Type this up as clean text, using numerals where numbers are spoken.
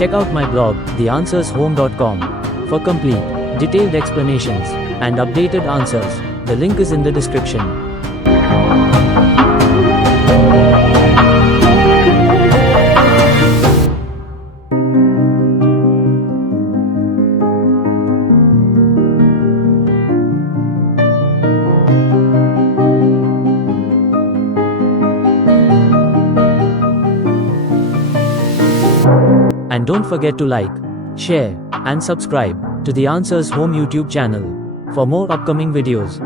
Check out my blog, theanswershome.com, for complete, detailed explanations and updated answers. The link is in the description. And don't forget to like, share, and subscribe to the Answers Home YouTube channel for more upcoming videos.